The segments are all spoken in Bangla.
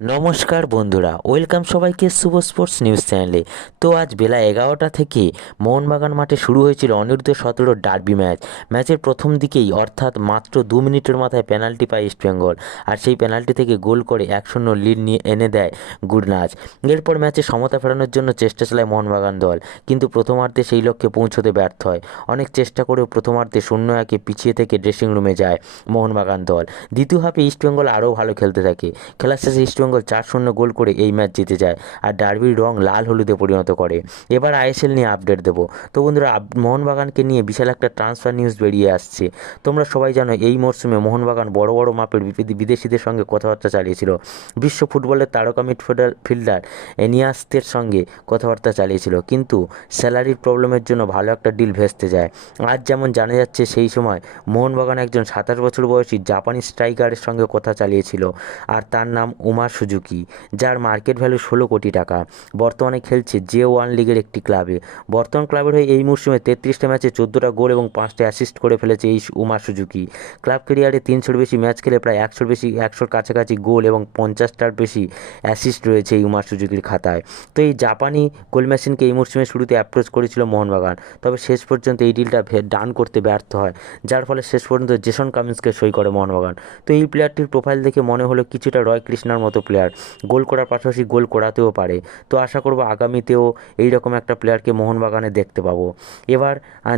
নমস্কার বন্ধুরা, ওয়েলকাম সবাইকে শুভ স্পোর্টস নিউজ চ্যানেলে। তো আজ বেলা এগারোটা থেকে মোহনবাগান মাঠে শুরু হয়েছিল অনিরুদ্ধ সতেরো ডার্বি ম্যাচ। ম্যাচের প্রথম দিকেই, অর্থাৎ মাত্র দু মিনিটের মাথায় পেনাল্টি পায় ইস্টবেঙ্গল আর সেই পেনাল্টি থেকে গোল করে এক শূন্য লিড নিয়ে এনে দেয় গুডনাচ এরপর ম্যাচে সমতা ফেরানোর জন্য চেষ্টা চালায় মোহনবাগান দল, কিন্তু প্রথমার্ধে সেই লক্ষ্যে পৌঁছতে ব্যর্থ হয়। অনেক চেষ্টা করেও প্রথমার্ধে শূন্য একে পিছিয়ে থেকে ড্রেসিং রুমে যায় মোহনবাগান দল। দ্বিতীয় হাফে ইস্টবেঙ্গল আরও ভালো খেলতে থাকে। খেলার শেষে ইস্টবেঙ্গল চার শূন্য গোল করে এই ম্যাচ জিতে যায় আর ডার্বির রং লাল হলুদে পরিণত করে। এবার আইএসএল নিয়ে আপডেট দেবো। তো বন্ধুরা মোহনবাগানকে নিয়ে বিশাল একটা ট্রান্সফার নিউজ বেরিয়ে আসছে। তোমরা সবাই জানো, এই মরশুমে মোহনবাগান বড় বড় মাপের বিদেশিদের সঙ্গে কথাবার্তা চালিয়েছিল। বিশ্ব ফুটবলের তারকা মিডফিল্ডার ফিল্ডার এনিয়াস্তের সঙ্গে কথাবার্তা চালিয়েছিল। কিন্তু স্যালারির প্রবলেমের জন্য ভালো একটা ডিল ভেস্তে যায়। আজ যেমন জানা যাচ্ছে, সেই সময় মোহনবাগান একজন সাতাশ বছর বয়সী জাপানি স্ট্রাইকারের সঙ্গে কথা চালিয়েছিল। আর তার নাম উমা সুজুকি, যার মার্কেট ভ্যালু ষোলো কোটি টাকা। বর্তমানে খেলছে জে ওয়ান লিগের একটি ক্লাবে। বর্তমান ক্লাবের হয়ে এই মরশুমে তেত্রিশটা ম্যাচে চোদ্দোটা গোল এবং পাঁচটা অ্যাসিস্ট করে ফেলেছে এই উমা সুজুকি। ক্লাব ক্যারিয়ারে তিনশোর বেশি ম্যাচ খেলে প্রায় একশোর বেশি, একশোর কাছাকাছি গোল এবং পঞ্চাশটার বেশি অ্যাসিস্ট রয়েছে এই উমা সুজুকির খাতায়। তো এই জাপানি গোল মেশিনকে এই মরশুমে শুরুতে অ্যাপ্রোচ করেছিল মোহনবাগান। তবে শেষ পর্যন্ত এই ডিলটা ডান করতে ব্যর্থ হয়, যার ফলে শেষ পর্যন্ত জেসন কামিন্সকে সই করে মোহনবাগান। তো এই প্লেয়ারটির প্রোফাইল দেখে মনে হলো কিছুটা রয় কৃষ্ণার মতো প্লেয়ার গোল করার পাশাপাশি গোল করাতেও পারে। তো আশা করব আগামীতেও এই রকম একটা প্লেয়ারকে মোহনবাগানে দেখতে পাবো। এবার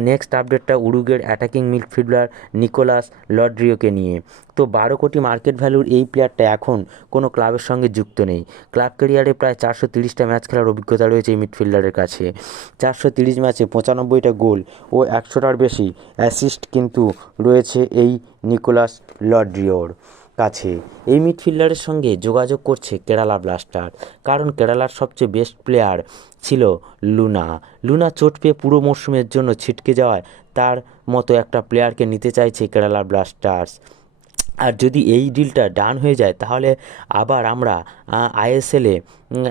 নেক্সট আপডেটটা উরুগের অ্যাটাকিং মিডফিল্ডার নিকোলাস লড্রিওকে নিয়ে। তো বারো কোটি মার্কেট ভ্যালুর এই প্লেয়ারটা এখন কোনো ক্লাবের সঙ্গে যুক্ত নেই। ক্লাব ক্যারিয়ারে প্রায় চারশো তিরিশটা ম্যাচ খেলার অভিজ্ঞতা রয়েছে এই মিডফিল্ডারের কাছে। চারশো তিরিশ ম্যাচে পঁচানব্বইটা গোল ও একশোটার বেশি অ্যাসিস্ট কিন্তু রয়েছে এই নিকোলাস লড্রিওর। কাছে। এই মিডফিল্ডারের সঙ্গে যোগাযোগ করছে কেরালা ব্লাস্টার। কারণ কেরালার সবচেয়ে বেস্ট প্লেয়ার ছিল লুনা। লুনা চোট পেয়ে পুরো মরশুমের জন্য ছিটকে যাওয়ায় তার মতো একটা প্লেয়ারকে নিতে চাইছে কেরালা ব্লাস্টার্স। আর যদি এই ডিলটা ডান হয়ে যায়, তাহলে আবার আমরা আইএসএলে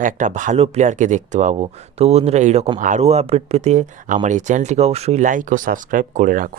একটা ভালো প্লেয়ারকে দেখতে পাবো। তো বন্ধুরা, এইরকম আরও আপডেট পেতে আমার এই চ্যানেলটিকে অবশ্যই লাইক ও সাবস্ক্রাইব করে রাখুন।